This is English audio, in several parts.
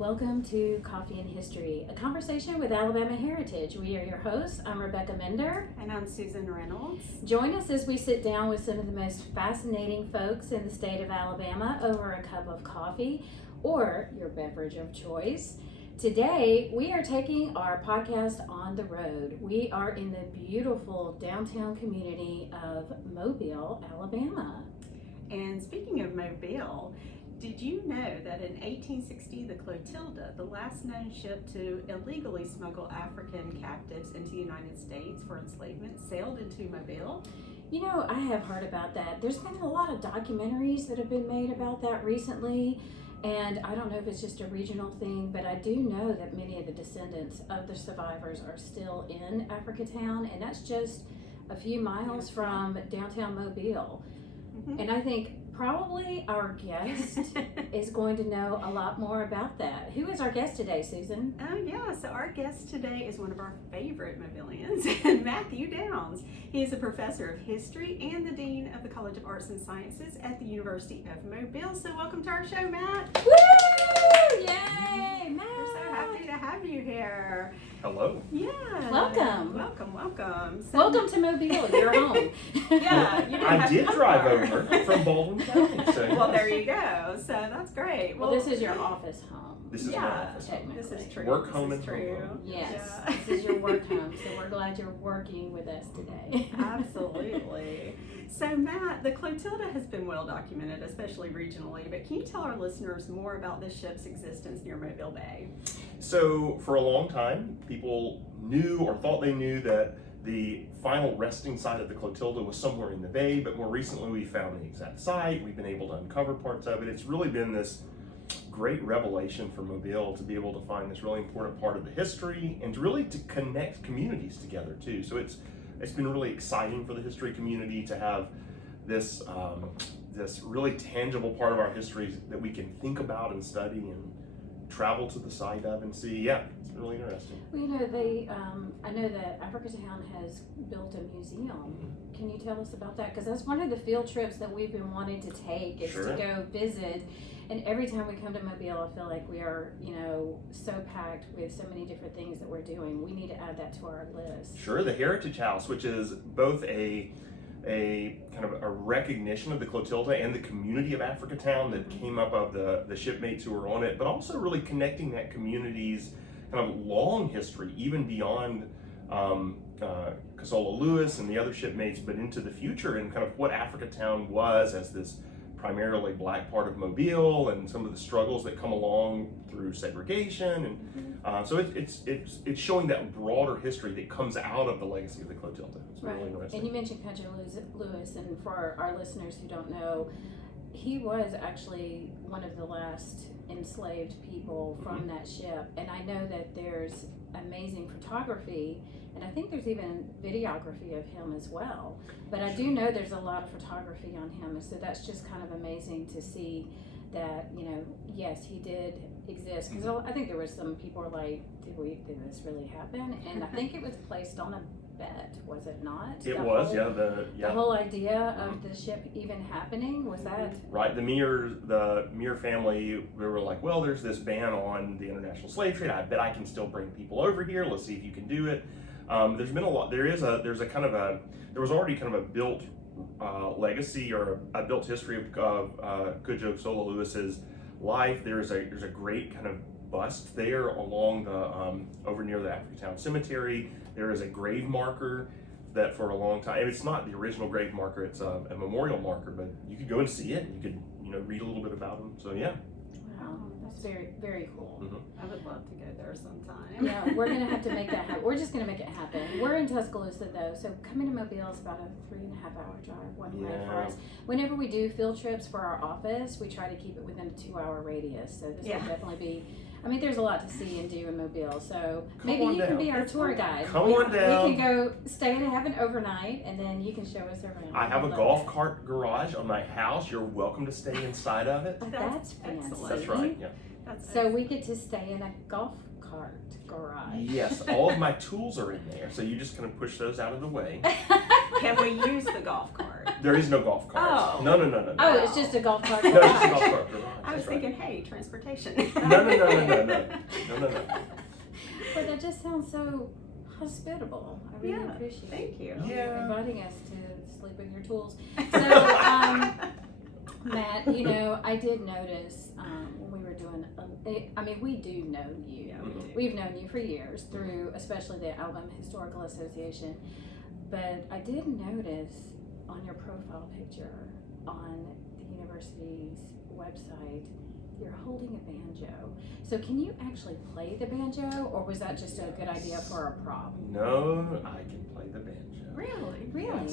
Welcome to Coffee and History, a conversation with Alabama heritage. We are your hosts. I'm Rebecca Mender. And I'm Susan Reynolds. Join us as we sit down with some of the most fascinating folks in the state of Alabama over a cup of coffee or your beverage of choice. Today, we are taking our podcast on the road. We are in the beautiful downtown community of Mobile, Alabama. And speaking of Mobile, did you know that in 1860, the Clotilda, the last known ship to illegally smuggle African captives into the United States for enslavement, sailed into Mobile? You know, I have heard about that. There's been a lot of documentaries that have been made about that recently, and I don't know if it's just a regional thing, but I do know that many of the descendants of the survivors are still in Africatown, and that's just a few miles from downtown Mobile. Mm-hmm. And I think probably our guest is going to know a lot more about that. Who is our guest today, Susan? Oh yeah, so our guest today is one of our favorite Mobilians, Matthew Downs. He is a professor of history and the dean of the College of Arts and Sciences at the University of Mobile. So welcome to our show, Matt. Woo! Yay, Matt! We're so happy to have you here. Hello. Yeah. Welcome. Welcome. So, Welcome to Mobile, your home. Yeah, you didn't I have to did come drive far. over from Baldwin County. So Well, there you go. So that's great. Well, this is your office home. This is my yeah, office. technically. this is true. Work This home is and true. home home. Yes, Yeah. this is your work home, so we're glad you're working with us today. Absolutely. So, Matt, the Clotilda has been well documented, especially regionally, but can you tell our listeners more about this ship's existence near Mobile Bay? So for a long time, people knew or thought they knew that the final resting site of the Clotilda was somewhere in the bay, but more recently we found the exact site. We've been able to uncover parts of it. It's really been this great revelation for Mobile to be able to find this really important part of the history and really to connect communities together too. So it's been really exciting for the history community to have this this really tangible part of our history that we can think about and study and travel to the site of and see. Yeah, it's really interesting. Well, you know, I know that Africatown has built a museum. Can you tell us about that? Because that's one of the field trips that we've been wanting to take is Sure. to go visit. And every time we come to Mobile, I feel like we are, so packed with so many different things that we're doing. We need to add that to our list. Sure, the Heritage House, which is both a kind of a recognition of the Clotilda and the community of Africatown that came up of the shipmates who were on it, but also really connecting that community's kind of long history, even beyond Casola Lewis and the other shipmates, but into the future and kind of what Africatown was as this primarily black part of Mobile and some of the struggles that come along through segregation, and so it's showing that broader history that comes out of the legacy of the Clotilda. It's Right. really interesting. And you mentioned Country Lewis, and for our listeners who don't know, he was actually one of the last enslaved people from that ship. And I know that there's amazing photography, and I think there's even videography of him as well. But I do know there's a lot of photography on him, and so that's just kind of amazing to see that, yes, he did exist. Because I think there was some people were like, did this really happen? And I think it was placed on a bet, was it not? It The was, whole- The The whole idea of the ship even happening, was that? right. The Muir family, we were like, well, there's this ban on the international slave trade. I bet I can still bring people over here. Let's see if you can do it. There's been a lot. There was already kind of a built legacy or a built history of Cujo Sola Lewis's life. There's a great kind of bust there along the over near the Africatown Cemetery. There is a grave marker that for a long time, and it's not the original grave marker, it's a memorial marker, but you could go and see it and you could read a little bit about him. So yeah. Wow, that's very, very cool. I would love to go there sometime. Yeah, we're gonna have to make that happen. We're just gonna make it happen. We're in Tuscaloosa though, so coming to Mobile is about a 3.5 hour drive one way for Yeah. us. Whenever we do field trips for our office, we try to keep it within a 2 hour radius. So this Yeah. will definitely be. I mean, there's a lot to see and do in Mobile, so Come maybe on you can down. be our tour guide. Come we, on down. We can go stay and have an overnight, and then you can show us around. I have a Love golf it. cart garage on my house. You're welcome to stay inside of it. Oh, that's fancy. excellent. That's right. Yeah. That's So we get to stay in a golf cart garage. Yes, all of my tools are in there, so you just kind of push those out of the way. Can we use the golf cart? There is no golf cart. Oh. No. Oh, it's just a golf cart No, it's just a garage. golf cart garage. I was That's right. thinking, hey, transportation. No. But that just sounds so hospitable. I really Yeah, appreciate Thank you. Yeah. inviting us to sleep with your tools. So, Matt, you know, I did notice when we were doing, I mean, we do know you. Yeah, we do. We've known you for years through especially the Alabama Historical Association. But I did notice on your profile picture on the university's website, you're holding a banjo. So can you actually play the banjo, or was that just a good idea for a prop? No, I can play the banjo. Really? Really?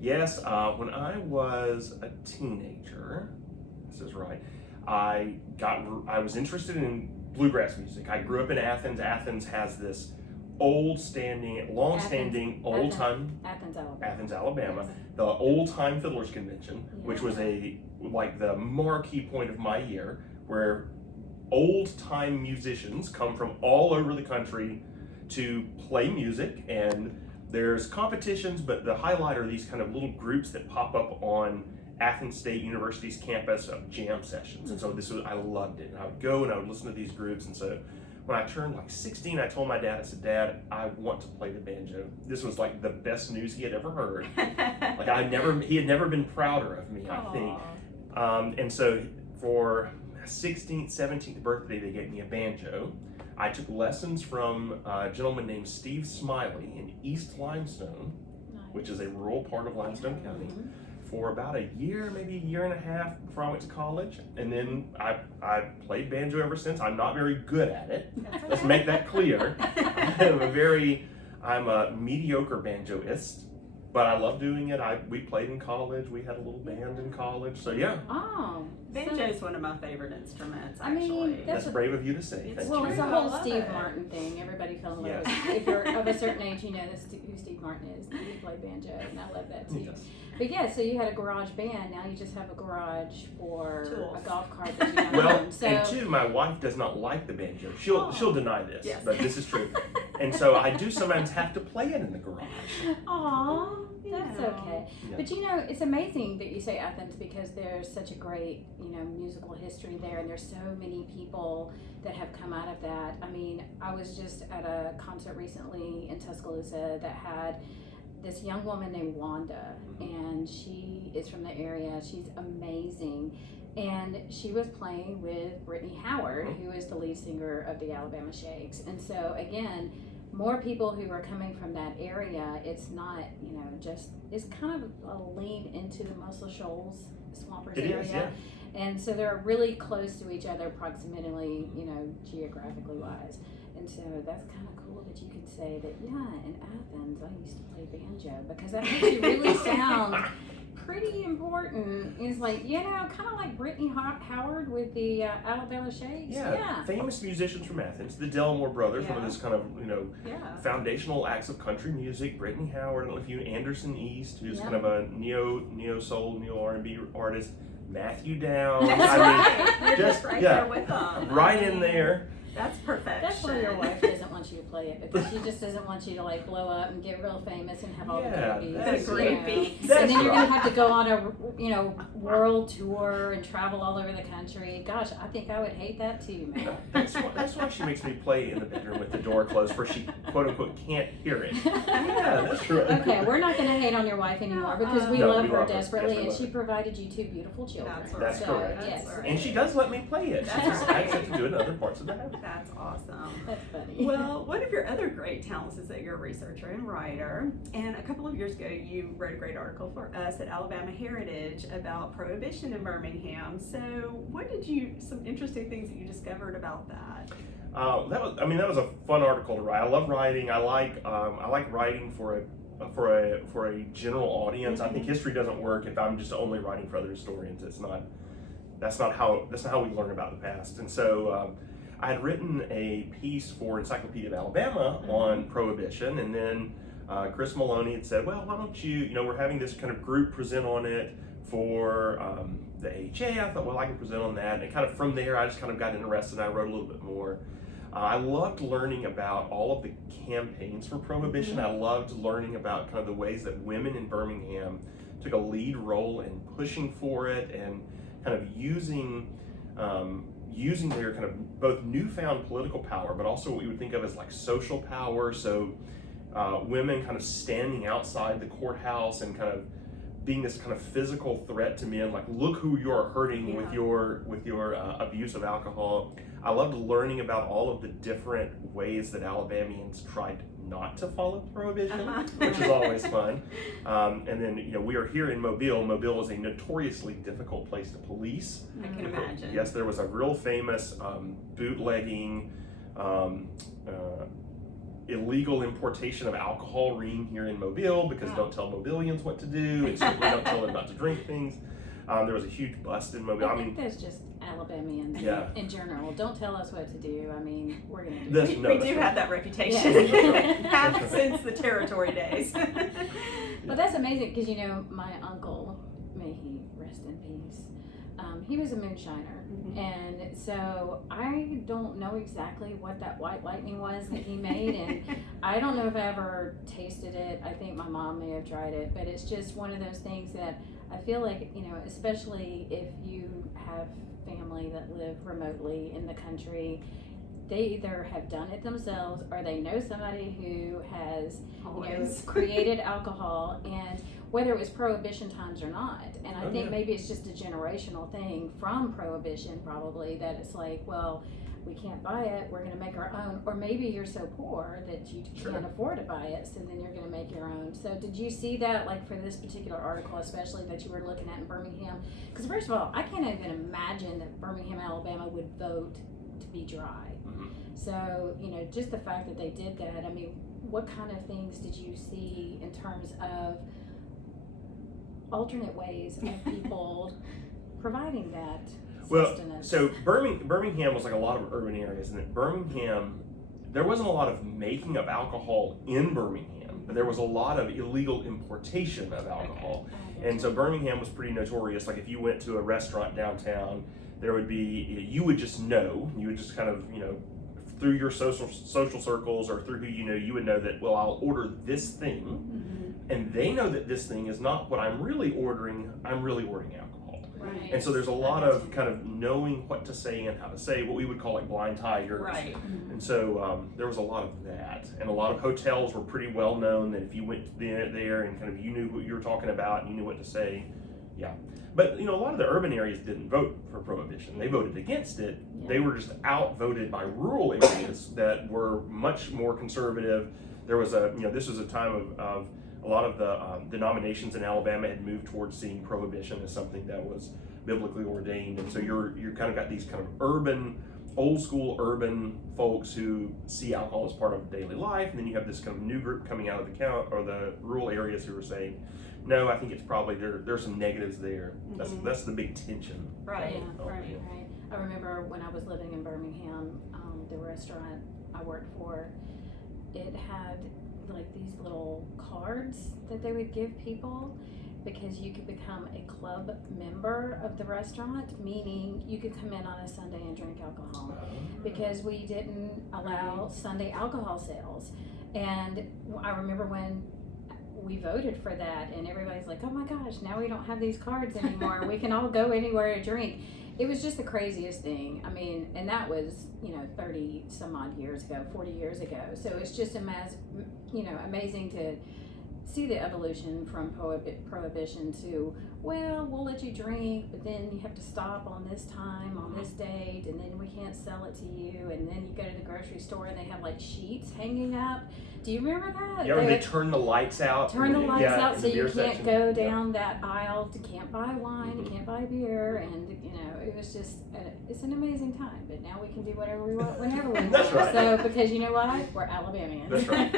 Yes. When I was a teenager, this is right, I was interested in bluegrass music. I grew up in Athens. Athens has this long-standing, old-time Athens, Alabama. Alabama, the old-time fiddlers convention, which was the marquee point of my year, where old-time musicians come from all over the country to play music, and there's competitions, but the highlight are these kind of little groups that pop up on Athens State University's campus of jam sessions. And so I loved it. And I would go and I would listen to these groups. And so when I turned like 16, I told my dad, I said, Dad, I want to play the banjo. This was like the best news he had ever heard. He had never been prouder of me, I think. And so for 16th, 17th birthday, they gave me a banjo. I took lessons from a gentleman named Steve Smiley in East Limestone, which is a rural part of Limestone County, for about a year, maybe a year and a half before I went to college. And then I played banjo ever since. I'm not very good at it. Let's make that clear. I'm a mediocre banjoist, but I love doing it. We played in college. We had a little band in college. So yeah. Oh. Banjo is one of my favorite instruments, I mean, actually. That's brave of you to say. Thank Well, you. it's a I whole love Steve it. Martin thing. Everybody fell in love Yes. with. If you're of a certain age, you know who Steve Martin is. He played banjo, and I love that too. Yes. But yeah, so you had a garage band. Now you just have a garage for Tools. a golf cart that you don't Well, own. So and two, my wife does not like the banjo. She'll deny this, Yes. but this is true. And so I do sometimes have to play it in the garage. aw, that's Yeah. okay. Yeah. But you know, it's amazing that you say Athens because there's such a great, musical history there, and there's so many people that have come out of that. I mean, I was just at a concert recently in Tuscaloosa that had this young woman named Wanda, and she is from the area. She's amazing. And she was playing with Brittany Howard, who is the lead singer of the Alabama Shakes. And so, again, more people who are coming from that area, it's not, it's kind of a lean into the Muscle Shoals, Swampers It area. is, yeah. And so they're really close to each other proximately, geographically wise. And so that's kind of cool that you could say that, in Athens, I used to play banjo, because that makes you really sound pretty important. It's like, kind of like Brittany Howard with the Alabama Shakes. Yeah, famous musicians from Athens, the Delmore brothers, one of Yeah. this kind of, Yeah. foundational acts of country music. Brittany Howard, I don't know if you, Anderson East, who's Yeah. kind of a neo soul, neo R&B artist. Matthew Downs. That's right. You're just right yeah, there with them. right in there. That's perfection. That's why your wife doesn't want you to play it, because she just doesn't want you to blow up and get real famous and have all the Yeah, groupies. that's The groupies. And That's then you're right. gonna have to go on a world tour and travel all over the country. Gosh, I think I would hate that too, man. That's why she makes me play in the bedroom with the door closed, where she quote unquote can't hear it. Yeah, that's right. Okay, we're not gonna hate on your wife anymore, because we No, love we her love her. desperately, Yes, we and love she her. provided you two beautiful children. That's right. That's so, correct. yes. That's right. And she does let me play it. That's I just right. have to do it in other parts of the house. That's awesome. That's funny. Well, one of your other great talents is that you're a researcher and writer. And a couple of years ago, you wrote a great article for us at Alabama Heritage about Prohibition in Birmingham. So, some interesting things that you discovered about that? That was a fun article to write. I love writing. I like writing for a general audience. I think history doesn't work if I'm just only writing for other historians. That's not how we learn about the past. And so I had written a piece for Encyclopedia of Alabama on Prohibition, and then Chris Maloney had said, well, why don't you, we're having this kind of group present on it for the AHA. I thought, well, I can present on that. And kind of from there, I just kind of got interested, and I wrote a little bit more. I loved learning about all of the campaigns for Prohibition. I loved learning about kind of the ways that women in Birmingham took a lead role in pushing for it and kind of using their kind of both newfound political power, but also what we would think of as like social power. So women kind of standing outside the courthouse and kind of being this kind of physical threat to men, like, look who you're hurting with your abuse of alcohol. I loved learning about all of the different ways that Alabamians tried not to follow Prohibition, which is always fun. And then, we are here in Mobile. Mobile is a notoriously difficult place to police. I can imagine. Yes, there was a real famous bootlegging, illegal importation of alcohol ring here in Mobile, because don't tell Mobilians what to do, and certainly don't tell them not to drink things. There was a huge bust in Mobile. I think that's just Alabamians in general. Don't tell us what to do. I mean, we're going to do This- We, no, we that's do right. have that reputation. Have since the territory days. Well, that's amazing because, my uncle, may he rest in peace, he was a moonshiner. And so I don't know exactly what that white lightning was that he made. And I don't know if I ever tasted it. I think my mom may have tried it. But it's just one of those things that I feel like, especially if you have family that live remotely in the country, they either have done it themselves or they know somebody who has created alcohol, and whether it was Prohibition times or not. And I think maybe it's just a generational thing from Prohibition, probably, that it's like, well, we can't buy it, we're going to make our own. Or maybe you're so poor that you can't afford to buy it, so then you're going to make your own. So did you see that, like, for this particular article especially that you were looking at in Birmingham? Because first of all, I can't even imagine that Birmingham, Alabama would vote to be dry. So, just the fact that they did that, I mean, what kind of things did you see in terms of alternate ways of people providing that sustenance? So Birmingham was like a lot of urban areas, and in Birmingham, there wasn't a lot of making of alcohol in Birmingham, but there was a lot of illegal importation of alcohol. And so Birmingham was pretty notorious. Like, if you went to a restaurant downtown, there would be, you would just kind of, through your social circles or through who you would know that, well, I'll order this thing, and they know that this thing is not what I'm really ordering. I'm really ordering alcohol. Right. And so there's a lot of kind of knowing what to say and how to say, what we would call like blind tigers. Right. And so there was a lot of that, and a lot of hotels were pretty well known that if you went there and kind of you knew what you were talking about and you knew what to say. But a lot of the urban areas didn't vote for Prohibition. They voted against it. They were just outvoted by rural areas that were much more conservative. There was this was a time of a lot of the denominations in Alabama had moved towards seeing Prohibition as something that was biblically ordained, and so you're kind of got these kind of old school urban folks who see alcohol as part of daily life, and then you have this kind of new group coming out of the rural areas who are saying, no, I think it's probably there's some negatives there. That's the big tension. Right. Right. I remember when I was living in Birmingham, the restaurant I worked for, it had like these little cards that they would give people because you could become a club member of the restaurant, meaning you could come in on a Sunday and drink alcohol, because we didn't allow Sunday alcohol sales. And I remember when we voted for that and everybody's like, oh my gosh, now we don't have these cards anymore. We can all go anywhere to drink. It was just the craziest thing. I mean, and that was, 30 some odd years ago, 40 years ago. So it's just amazing to see the evolution from Prohibition to, well, we'll let you drink, but then you have to stop on this time, on this date, and then we can't sell it to you. And then you go to the grocery store and they have like sheets hanging up. Do you remember that? Yeah, they turn the lights out. Turn the lights out in so the beer you can't section. go down that aisle. You can't buy wine, you can't buy beer, and it was just it's an amazing time. But now we can do whatever we want, whenever we want. That's right. So because you know why? We're Alabamians. That's right.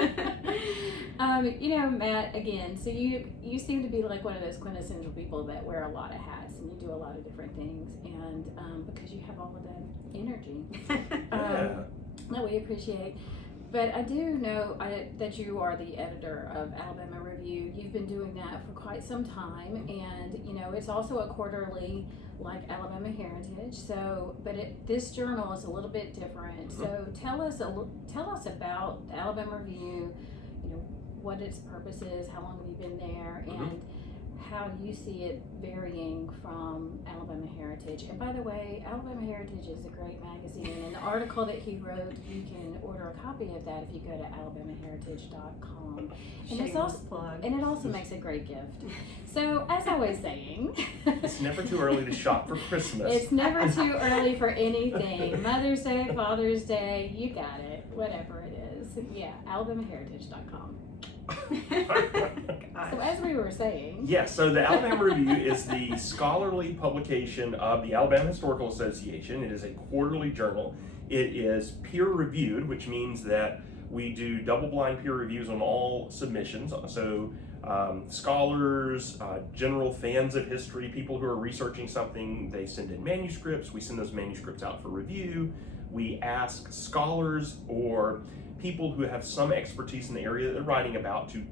Matt, again, so you seem to be like one of those quintessential people that wear a lot of hats and you do a lot of different things, and because you have all of that energy that we appreciate. But I do know that you are the editor of Alabama Review. You've been doing that for quite some time, and it's also a quarterly like Alabama Heritage. So, but this journal is a little bit different. So tell us about the Alabama Review. You know, what its purpose is, how long have you been there, and how you see it varying from Alabama Heritage. And by the way, Alabama Heritage is a great magazine. And the article that he wrote, you can order a copy of that if you go to alabamaheritage.com. And it's also plug. And it also makes a great gift. So, as I was saying, It's never too early to shop for Christmas. it's never too early for anything. Mother's Day, Father's Day, you got it. Whatever it is. Yeah, alabamaheritage.com. So as we were saying, Yes, so the Alabama Review is the scholarly publication of the Alabama Historical Association. It is a quarterly journal. It is peer reviewed, which means that we do double-blind peer reviews on all submissions. So scholars, general fans of history, people who are researching something, they send in manuscripts. We send those manuscripts out for review. We ask scholars or people who have some expertise in the area that they're writing about to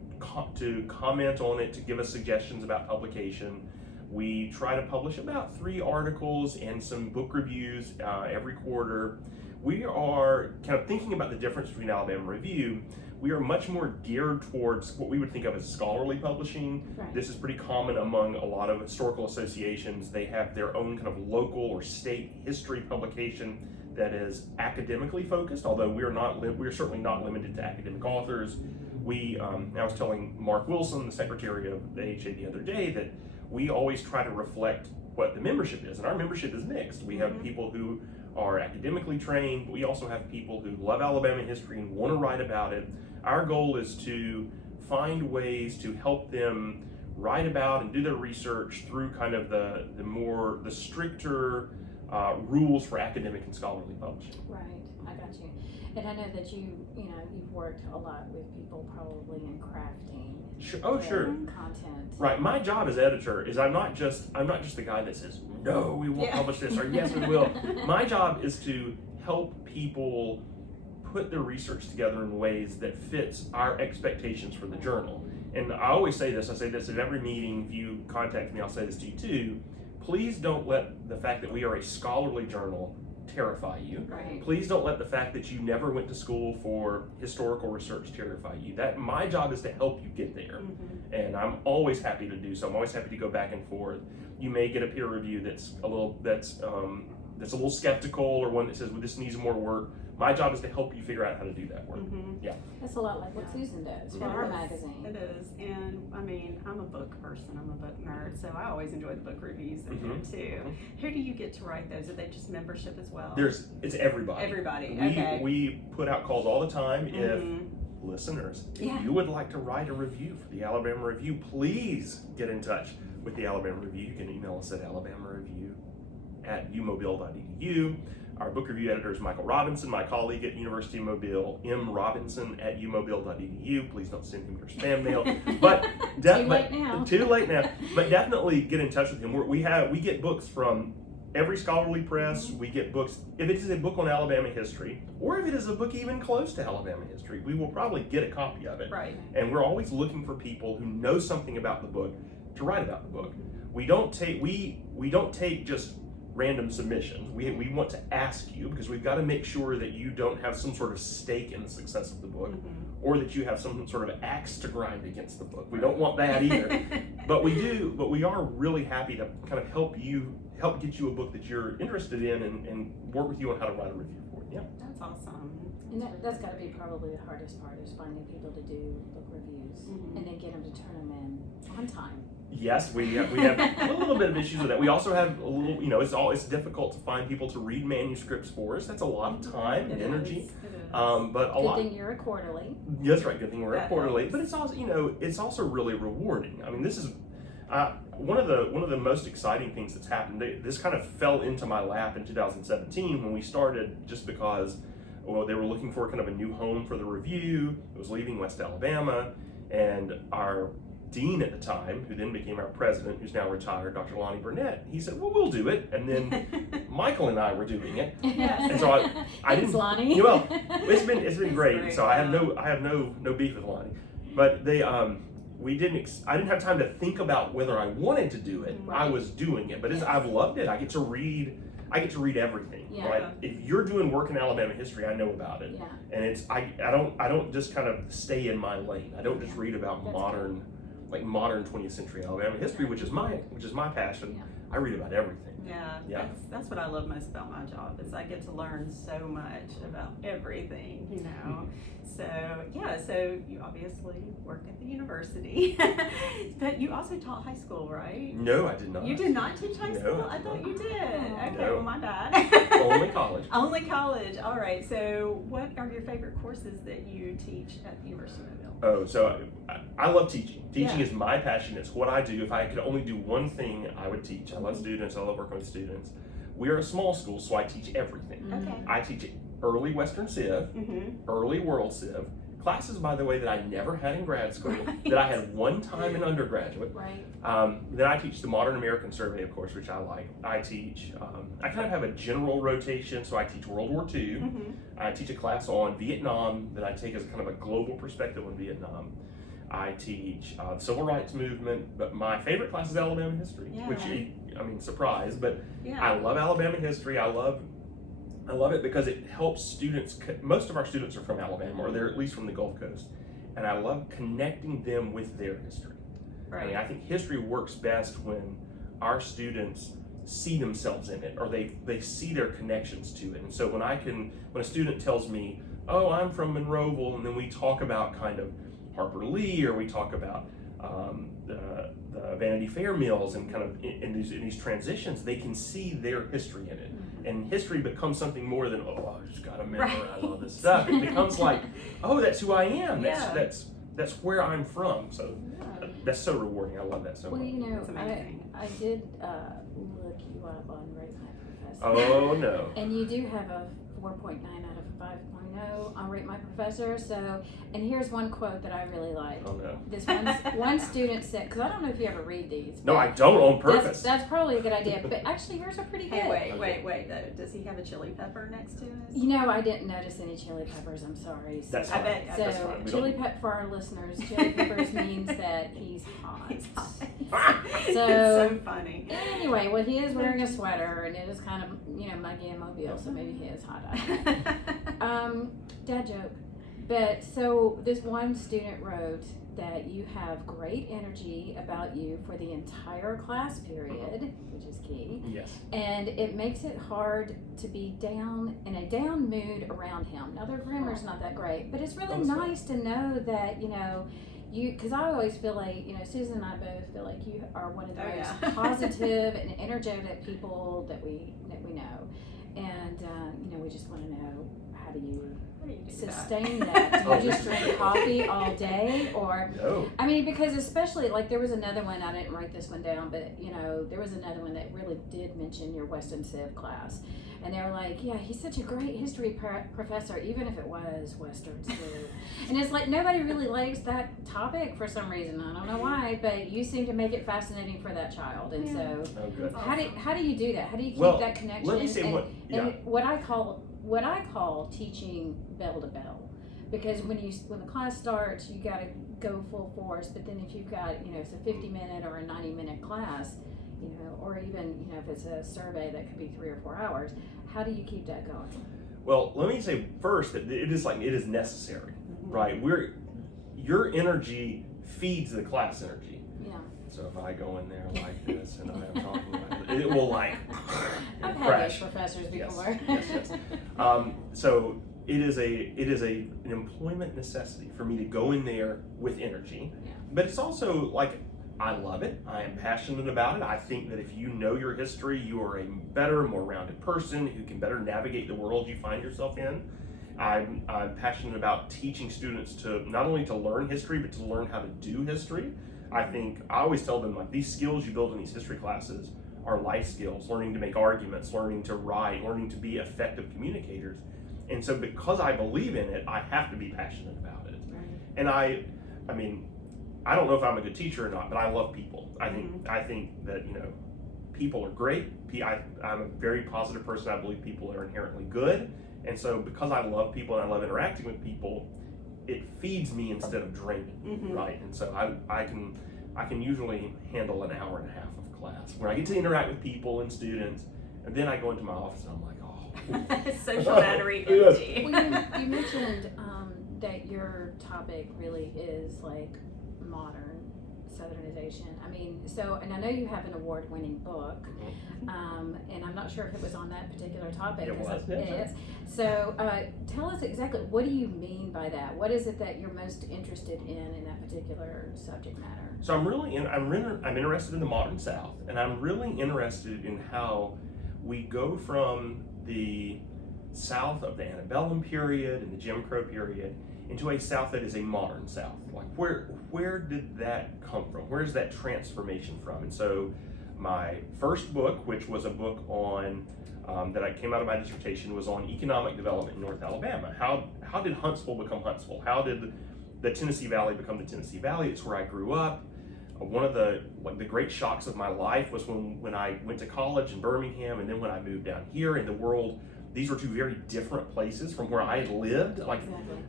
comment on it, to give us suggestions about publication. We try to publish about 3 articles and some book reviews every quarter. We are kind of thinking about the difference between Alabama Review. We are much more geared towards what we would think of as scholarly publishing. Right. This is pretty common among a lot of historical associations. They have their own kind of local or state history publication that is academically focused, although we're certainly not limited to academic authors. I was telling Mark Wilson, the secretary of the AHA the other day, that we always try to reflect what the membership is, and our membership is mixed. We have people who are academically trained, but we also have people who love Alabama history and want to write about it. Our goal is to find ways to help them write about and do their research through kind of the stricter rules for academic and scholarly publishing. right, I got you. And I know that you've worked a lot with people probably in crafting. Sure. Content. Right. My job as editor is I'm not just the guy that says, no, we won't publish this, or yes, we will. My job is to help people put their research together in ways that fits our expectations for the journal. And I always say this, at every meeting. If you contact me, I'll say this to you too. Please don't let the fact that we are a scholarly journal terrify you. Right. Please don't let the fact that you never went to school for historical research terrify you. That my job is to help you get there. And I'm always happy to do so. I'm always happy to go back and forth. You may get a peer review that's a little skeptical, or one that says, well, this needs more work. My job is to help you figure out how to do that work. Yeah. That's a lot like what Susan does for our magazine. It is. And I mean, I'm a book person, I'm a book nerd, so I always enjoy the book reviews in there too. Who do you get to write those? Are they just membership as well? It's everybody. Everybody, okay. We put out calls all the time. If listeners, if you would like to write a review for the Alabama Review, please get in touch with the Alabama Review. You can email us at alabamareview@umobile.edu. Our book review editor is Michael Robinson, my colleague at University of Mobile, mrobinson@umobile.edu. Please don't send him your spam mail. But too late now. But definitely get in touch with him. We get books from every scholarly press. We get books. If it is a book on Alabama history, or if it is a book even close to Alabama history, we will probably get a copy of it. Right. And we're always looking for people who know something about the book to write about the book. We don't take just random submissions. We want to ask you, because we've got to make sure that you don't have some sort of stake in the success of the book, or that you have some sort of axe to grind against the book. We don't want that either. But we are really happy to kind of help get you a book that you're interested in, and work with you on how to write a review for it. Yeah. That's awesome. And that's got to be probably the hardest part, is finding people to do book reviews and then get them to turn them in on time. Yes, we have a little bit of issues with that. We also have a little, it's difficult to find people to read manuscripts for us. That's a lot of time and energy. But Good thing you're a quarterly. That's right. Good thing we're a quarterly. But it's also really rewarding. I mean, this is one of the most exciting things that's happened. This kind of fell into my lap in 2017 when we started, just because they were looking for kind of a new home for the review. It was leaving West Alabama, and our dean at the time, who then became our president, who's now retired, Dr. Lonnie Burnett, he said, well, we'll do it. And then Michael and I were doing it. Yes. And so I didn't, Lonnie. Well, it's been great. So I have no beef with Lonnie. But I didn't have time to think about whether I wanted to do it. Right. I was doing it, but I've loved it. I get to read everything. Yeah. Right? If you're doing work in Alabama history, I know about it. Yeah. And I don't just kind of stay in my lane. I don't just read about That's modern 20th century Alabama history, which is my passion. Yeah. I read about everything. Yeah, that's what I love most about my job is I get to learn so much about everything, you know. So so you obviously work at the university, but you also taught high school, right? No, I did not. You did not teach high No, school? I I did thought not. you did. Okay, No. well my bad. Only college. Only college. All right. So what are your favorite courses that you teach at the University of Mobile? Oh, so I love teaching. Teaching Yeah. is my passion. It's what I do. If I could only do one thing, I would teach. I love students. I love working with students. We are a small school, so I teach everything. Okay. I teach early Western Civ, early World Civ, classes, by the way, that I never had in grad school, Right. that I had one time in undergraduate. Right. Then I teach the Modern American Survey, of course, which I like. I teach, I kind of have a general rotation, so I teach World War II. I teach a class on Vietnam that I take as kind of a global perspective on Vietnam. I teach the Civil Rights Movement, but my favorite class is Alabama history, Yeah. which, I mean, surprise, but Yeah. I love Alabama history. I love it because it helps students. Most of our students are from Alabama, or they're at least from the Gulf Coast, and I love connecting them with their history. I mean, I think history works best when our students see themselves in it, or they see their connections to it. And so when a student tells me, "Oh, I'm from Monroeville," and then we talk about kind of Harper Lee, or we talk about the Vanity Fair mills, and kind of in these transitions, they can see their history in it. And history becomes something more than, oh, I just got to memorize all this stuff. It becomes like, oh, that's who I am. That's where I'm from. So that's so rewarding. I love that so Well, much. you know, That's amazing. I did look you up on Rate My Professor. Oh no. And you do have a 4.9 out of 5.0 on Rate My Professor. So, and here's one quote that I really like. Oh no. This one student said, because I don't know if you ever read these. No, but I don't on purpose. That's probably a good idea. But actually, yours are pretty good. Hey, wait. Though, does he have a chili pepper next to his? You know, I didn't notice any chili peppers. I'm sorry. So, That's I fine. bet. So, That's fine. We chili don't- pepper for our listeners, chili peppers means that he's hot. He's hot. So- It's so funny. Anyway, well, he is wearing a sweater, and it is kind of, muggy and mobile, so maybe he is hot. Dad joke. But so this one student wrote that you have great energy about you for the entire class period, which is key, Yes. and it makes it hard to be down in a down mood around him. Now their grammar's not that great, but it's really That's fine. nice to know that you, because I always feel like Susan and I both feel like you are one of the Oh, most yeah. positive and energetic people that we know, and we just want to know, how do you What do you do sustain that? Do you just drink coffee all day, or No. I mean, because especially like there was another one, I didn't write this one down, but there was another one that really did mention your Western Civ class, and they were like, yeah, he's such a great history professor, even if it was Western Civ. And it's like nobody really likes that topic for some reason. I don't know why, but you seem to make it fascinating for that child, and so Oh, good. how do you do that? How do you keep Well, that connection? let me say and, yeah. and what I call teaching bell to bell, because when the class starts, you got to go full force. But then if you've got it's a 50-minute or a 90-minute class, or even if it's a survey that could be 3 or 4 hours, how do you keep that going? Well, let me say first that it is necessary, right? Your energy feeds the class energy. Yeah, So if I go in there like this and I am talking like this, it will like I've had crash. those professors Yes, before. yes. So it is an employment necessity for me to go in there with energy, Yeah. but it's also like I love it. I am passionate about it. I think that if you know your history, you are a better, more rounded person who can better navigate the world you find yourself in. I'm passionate about teaching students to not only to learn history, but to learn how to do history. I always tell them, like, these skills you build in these history classes are life skills, learning to make arguments, learning to write, learning to be effective communicators. And so because I believe in it, I have to be passionate about it. Right. And I mean, I don't know if I'm a good teacher or not, but I love people. I think that, people are great. I'm a very positive person. I believe people are inherently good. And so because I love people and I love interacting with people, it feeds me instead of draining, right? And so I can usually handle an hour and a half of class where I get to interact with people and students, and then I go into my office and I'm like, oh, social battery empty. Well, you mentioned that your topic really is like modern Southernization. I mean, so, and I know you have an award-winning book, and I'm not sure if it was on that particular topic. It was. It is. So, tell us exactly, what do you mean by that? What is it that you're most interested in that particular subject matter? So I'm interested in the modern South, and I'm really interested in how we go from the South of the antebellum period and the Jim Crow period into a South that is a modern South. Like where did that come from? Where is that transformation from? And so my first book, which was a book on that I came out of my dissertation, was on economic development in North Alabama. How did Huntsville become Huntsville? How did the Tennessee Valley become the Tennessee Valley? It's where I grew up. One of the great shocks of my life was when I went to college in Birmingham, and then when I moved down here in the world. These were two very different places from where I had lived.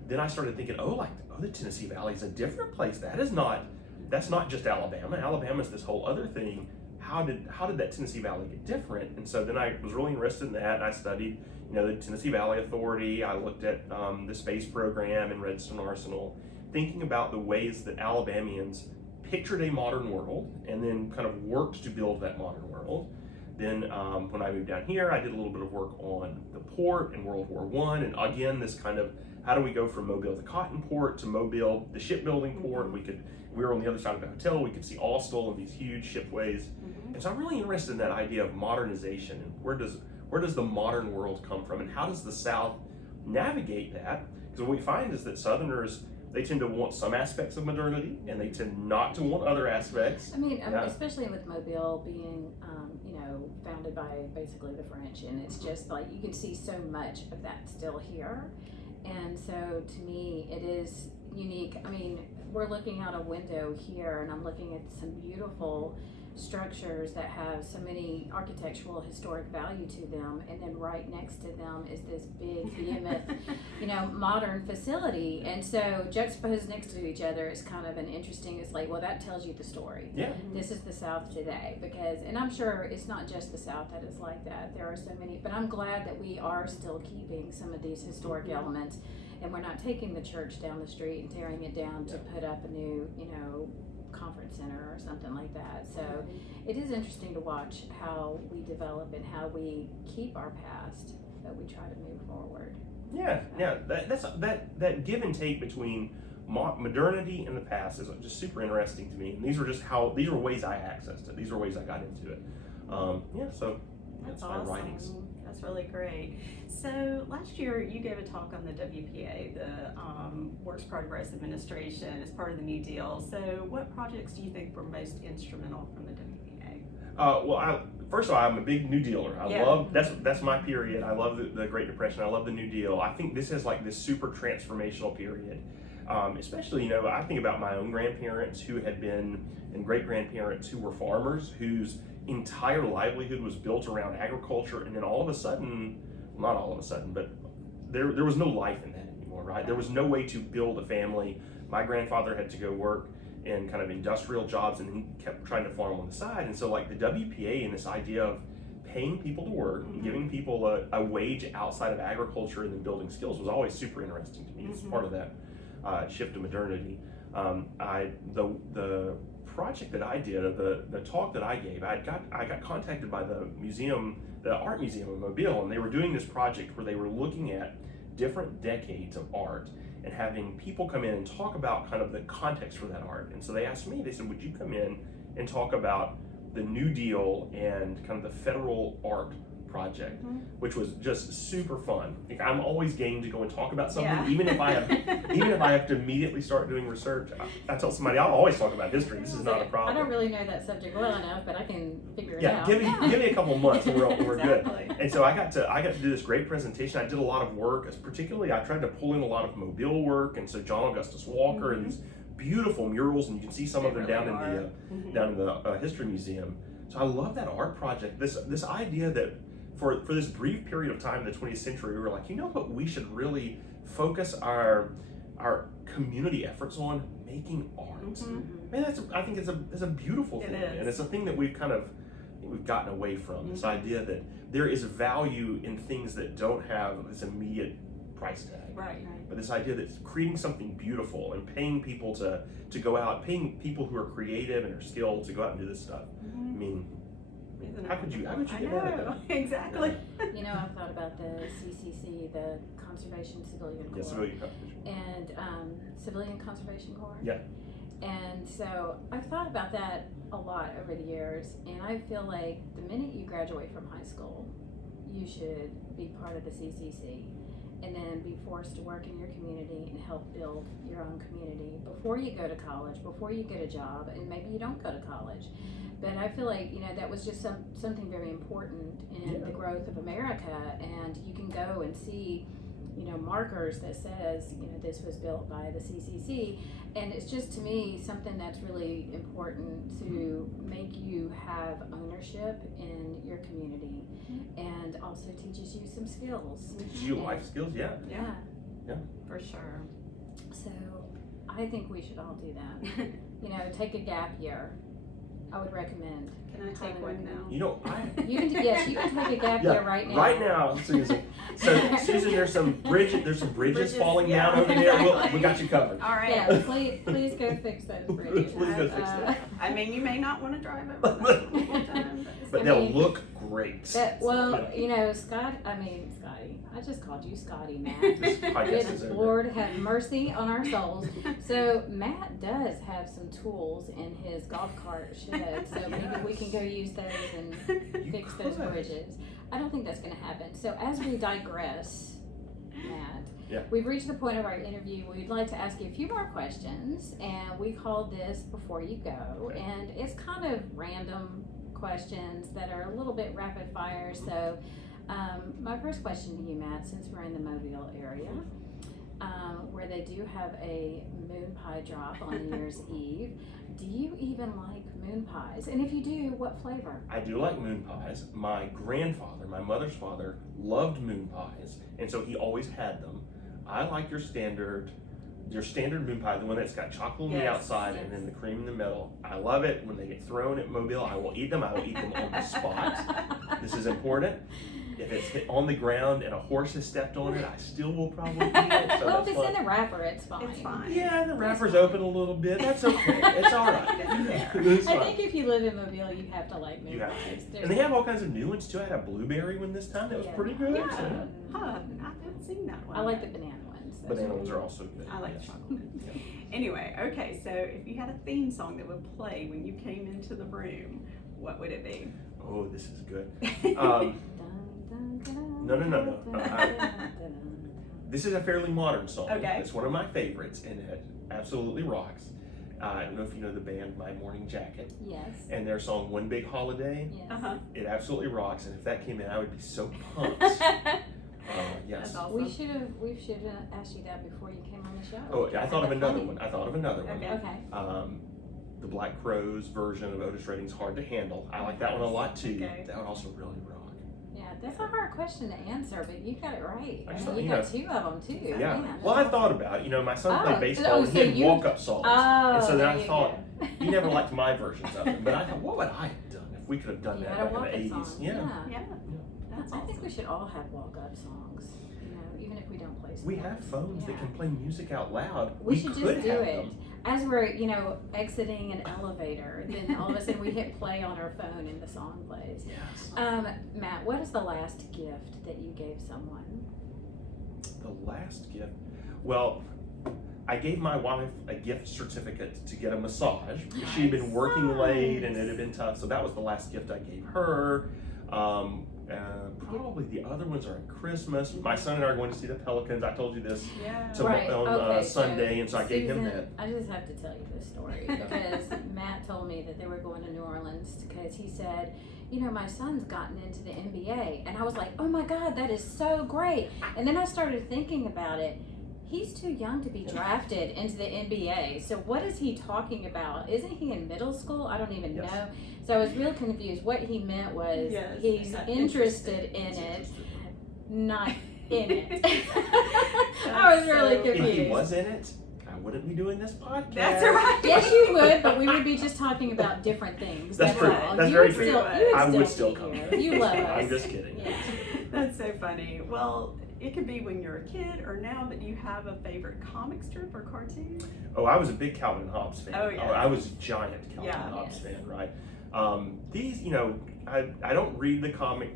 Then I started thinking, the Tennessee Valley is a different place. That's not just Alabama. Alabama is this whole other thing. How did that Tennessee Valley get different? And so then I was really interested in that, and I studied, the Tennessee Valley Authority. I looked at the space program in Redstone Arsenal, thinking about the ways that Alabamians pictured a modern world and then kind of worked to build that modern world. Then when I moved down here, I did a little bit of work on the port in World War I, and again, this kind of, how do we go from Mobile the cotton port to Mobile the shipbuilding port? We were on the other side of the hotel, we could see Austell and these huge shipways. And so I'm really interested in that idea of modernization, and where does the modern world come from, and how does the South navigate that? Because what we find is that Southerners, they tend to want some aspects of modernity, and they tend not to want other aspects. I mean, especially with Mobile being, founded by basically the French, and it's just like you can see so much of that still here. And so to me, it is unique. I mean, we're looking out a window here, and I'm looking at some beautiful structures that have so many architectural historic value to them, and then right next to them is this big behemoth modern facility, and so juxtaposed next to each other is kind of an interesting, it's like, well, that tells you the story. This is the South today, because, and I'm sure it's not just the South that is like that, there are so many, but I'm glad that we are still keeping some of these historic elements, and we're not taking the church down the street and tearing it down to put up a new conference center or something like that. So it is interesting to watch how we develop and how we keep our past, but we try to move forward. That give and take between modernity and the past is just super interesting to me. And these were ways I accessed it. These were ways I got into it. So that's my awesome. Writings. That's really great. So last year you gave a talk on the WPA, the Works Progress Administration, as part of the New Deal. So what projects do you think were most instrumental from the WPA? First of all, I'm a big New Dealer. I love, that's my period. I love the Great Depression. I love the New Deal. I think this is like this super transformational period. Especially, I think about my own grandparents who had been, and great-grandparents who were farmers, whose entire livelihood was built around agriculture, and then all of a sudden, well, not all of a sudden, but there was no life in that anymore, right? There was no way to build a family. My grandfather had to go work in kind of industrial jobs, and he kept trying to farm on the side. And so like the WPA and this idea of paying people to work and giving people a wage outside of agriculture and then building skills was always super interesting to me. It's part of that shift to modernity. The project that I did, the talk that I gave, I got contacted by the art museum in Mobile, and they were doing this project where they were looking at different decades of art and having people come in and talk about kind of the context for that art. And so they asked me, they said, would you come in and talk about the New Deal and kind of the federal art project, which was just super fun. Like, I'm always game to go and talk about something, even if I have to immediately start doing research. I tell somebody I'll always talk about history. This is not a problem. I don't really know that subject well enough, but I can figure it out. Give me a couple of months and we're good. And so I got to do this great presentation. I did a lot of work, particularly I tried to pull in a lot of Mobile work, and so John Augustus Walker and these beautiful murals, and you can see some of them down in the History Museum. So I love that art project. This idea that for this brief period of time in the 20th century, we were like, you know what, we should really focus our our community efforts on making art. Mhm. Man, I think it's a beautiful It thing, is. and it's a thing that we've gotten away from. This idea that there is value in things that don't have this immediate price tag. Right. But this idea that creating something beautiful and paying people to go out, paying people who are creative and are skilled to go out and do this stuff. I mean, Isn't it how could you wonderful? get mad at that? Exactly. You know, I've thought about the CCC, the Conservation Civilian Corps. Yeah, civilian competition. And Civilian Conservation Corps. Yeah. And so I've thought about that a lot over the years, and I feel like the minute you graduate from high school, you should be part of the CCC, and then be forced to work in your community and help build your own community before you go to college, before you get a job, and maybe you don't go to college. But I feel like, you know, that was just something very important in the growth of America, and you can go and see, you know, markers that says, you know, this was built by the CCC, and it's just, to me, something that's really important to make you have ownership in your community, and also teaches you some skills. Teaches you life skills, yeah. Yeah. For sure. So I think we should all do that. You know, take a gap year. I would recommend. Can I take one now? You know, You can take a gap year right now. Right now, Susan. So, Susan, there's some bridges falling yeah, down over there. exactly. We got you covered. All right. Yeah, please go fix those bridges. Please go fix that. I mean, you may not want to drive over that all the time, But I they'll mean, look great. Well, you know, Scotty. I just called you Scotty, Matt. This podcast is Good over. Lord have mercy on our souls. So Matt does have some tools in his golf cart shed, so maybe we can go use those and You fix those could. bridges. I don't think that's going to happen. So as we digress, Matt, Yeah. we've reached the point of our interview. We'd like to ask you a few more questions, and we called this Before You Go, Okay. and it's kind of random questions that are a little bit rapid fire. So my first question to you, Matt, since we're in the Mobile area, where they do have a moon pie drop on New Year's Eve, do you even like moon pies? And if you do, what flavor? I do like moon pies. My grandfather, my mother's father, loved moon pies, and so he always had them. I like your standard moon pie, the one that's got chocolate on the Yes, outside and then the cream in the middle. I love it. When they get thrown at Mobile, I will eat them. I will eat them on the spot. This is important. If it's hit on the ground and a horse has stepped on it, I still will probably eat it. So Well, if that's it's fine. in the wrapper, it's fine. It's fine. Yeah, the wrapper's open a little bit. That's okay. It's all right. It's I fine. think if you live in Mobile, you have to like moon You have to. pies. There's And they have all kinds of new ones too. I had a blueberry one this time. That was Yeah. pretty good. Yeah. So, Huh, I haven't seen that one. I like yet. the banana ones. Those banana are ones really are also good. I like yes. chocolate. Yeah. Anyway, okay, so if you had a theme song that would play when you came into the room, what would it be? Oh, this is good. Dun, No. dun, dun, dun. This is a fairly modern song. Okay. It's one of my favorites, and it absolutely rocks. I don't know if you know the band My Morning Jacket, Yes. and their song One Big Holiday. Yes. Uh-huh. It absolutely rocks, and if that came in, I would be so pumped. Yes. That's awesome. We should have asked you that before you came on the show. Oh, I thought of That's another funny. one. I thought of another one. Okay. Okay. The Black Crowes version of Otis Redding's Hard to Handle. I like that one a lot too. Okay. That would also really rock. Yeah, that's a hard question to answer, but you got it right. I just And thought, you you got two of them too. Yeah. Man, Well, I that's thought about it. You know, my son Oh, played baseball oh, and so he had you- walk-up songs. Oh, and so then there I you thought, go. he never liked my versions of them. But I thought, what would I have done if we could have done You that had a back walk-up in the song. 80s? Yeah. Yeah, that's I awesome. think we should all have walk-up songs. You know, even if we don't play. We sports. have phones that Yeah. can play music out loud. We should could just do have it. them. As we're, you know, exiting an elevator, then all of a sudden we hit play on our phone and the song plays. Yes. Matt, what is the last gift that you gave someone? The last gift. Well, I gave my wife a gift certificate to get a massage. She'd been working late and it had been tough, so that was the last gift I gave her. Probably the other ones are at Christmas. My son and I are going to see the Pelicans. I told you this Yeah. on Sunday, and so I gave him Susan, that. I just have to tell you this story because Matt told me that they were going to New Orleans because he said, you know, my son's gotten into the NBA. And I was like, oh my God, that is so great. And then I started thinking about it. He's too young to be drafted into the NBA. So what is he talking about? Isn't he in middle school? I don't even Yes. know. So I was real confused. What he meant was Yes, he's not interested in it, not in it. I was really so confused. If he was in it, I wouldn't be doing this podcast. That's right. Yes, you would, but we would be just talking about different things. That's true. all. That's you very would true. Still, you would I would still still be come. here. You love us. I'm just kidding. Yeah. That's so funny. Well, it could be when you're a kid or now that you have a favorite comic strip or cartoon. Oh, I was a big Calvin and Hobbes fan. Oh, yeah. I was a giant Calvin Yeah. and Hobbes Yes. fan, right? These, I don't read the comic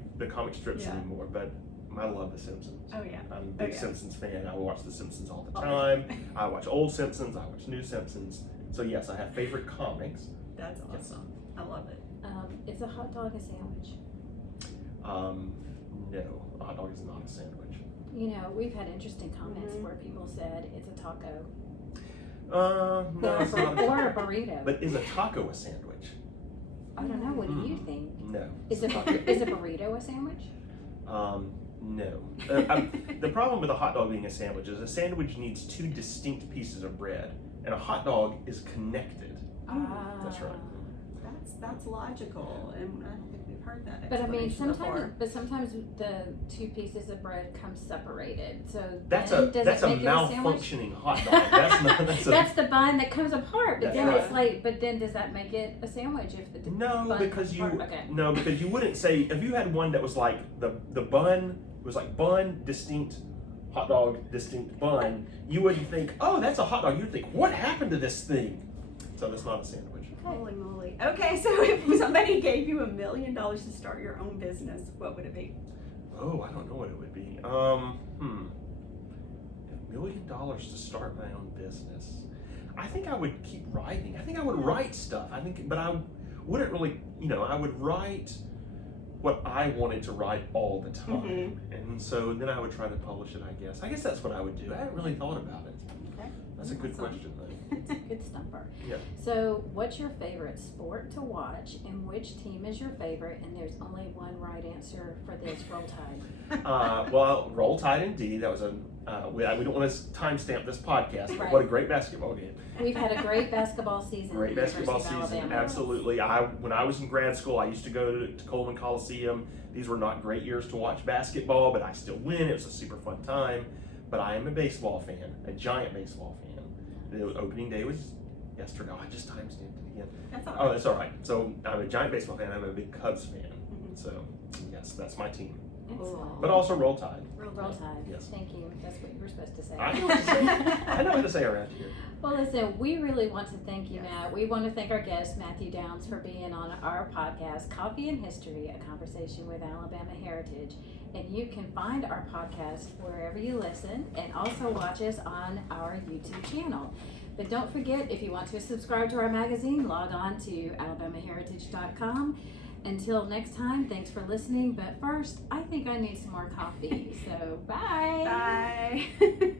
strips Yeah. anymore, but I love The Simpsons. Oh yeah. I'm a big yeah. Simpsons fan. I watch The Simpsons all the All the time. I watch old Simpsons. I watch new Simpsons. So yes, I have favorite comics. That's awesome. I love it. Is a hot dog a sandwich? No, a hot dog is not a sandwich. You know, we've had interesting comments where people said it's a taco No, it's not. or a burrito. But is a taco a sandwich? I don't know. What do you think? No. Is a burrito a sandwich? No. The problem with a hot dog being a sandwich is a sandwich needs two distinct pieces of bread, and a hot dog is connected. That's right. That's logical, and I don't think we've heard that. But I mean, explanation before. sometimes the two pieces of bread come separated. So That's then, a does that's it a make it a sandwich? malfunctioning hot dog. That's not. That's a, That's the bun that comes apart, but That's then right. it's like, but then does that make it a sandwich if the no, bun because comes you apart? Okay. no because you wouldn't say if you had one that was like the bun was like bun distinct hot dog distinct bun, you wouldn't think, oh, that's a hot dog. You'd think, what happened to this thing? So that's not a sandwich. Holy moly. Okay, so if somebody gave you $1 million to start your own business, what would it be? Oh, I don't know what it would be. $1 million to start my own business. I think I would keep writing. I think I would write stuff. But I wouldn't really, I would write what I wanted to write all the time. And so then I would try to publish it, I guess. I guess that's what I would do. I haven't really thought about it. Okay. That's a good question, though. It's a good stumper. Yeah. So, what's your favorite sport to watch, and which team is your favorite? And there's only one right answer for this. Roll Tide. Well, Roll Tide indeed. That was we don't want to timestamp this podcast, but Right. what a great basketball game. We've had a great basketball season. Great at the basketball University of season, Alabama. absolutely. When I was in grad school, I used to go to Coleman Coliseum. These were not great years to watch basketball, but I still win. It was a super fun time. But I am a baseball fan, a giant baseball fan. The opening day was yesterday. Oh, I just timestamped it again. That's all Oh, right. that's all right. So I'm a giant baseball fan. I'm a big Cubs fan. So yes, that's my team. Excellent. But also Roll Tide. Roll Tide. Yes. Thank you. That's what you were supposed to say. I know what to say. I know what to say around here. Well, listen, we really want to thank you, Matt. We want to thank our guest, Matthew Downs, for being on our podcast, Coffee and History, a conversation with Alabama Heritage. And you can find our podcast wherever you listen and also watch us on our YouTube channel. But don't forget, if you want to subscribe to our magazine, log on to alabamaheritage.com. Until next time, thanks for listening. But first, I think I need some more coffee. So, bye. Bye.